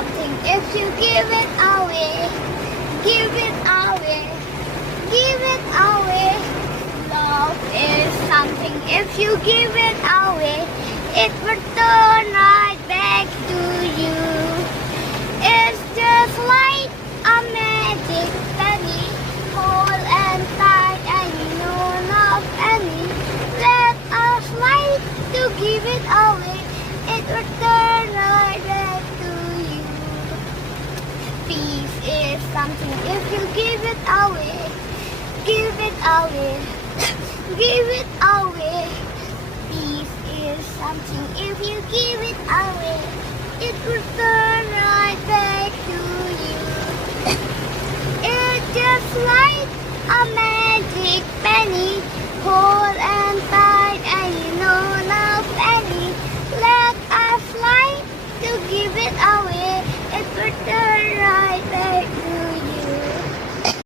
something if you give it away. Give it away. Give it away. Love is something if you give it away. It will turn right back to you. It's just like a magic penny, hold and tight and you know not any. Let us like to give it away. It will turn right back to you. Peace is something if you give it away. Give it away. Give it away. Peace is something if you give it away. It will turn right back to you.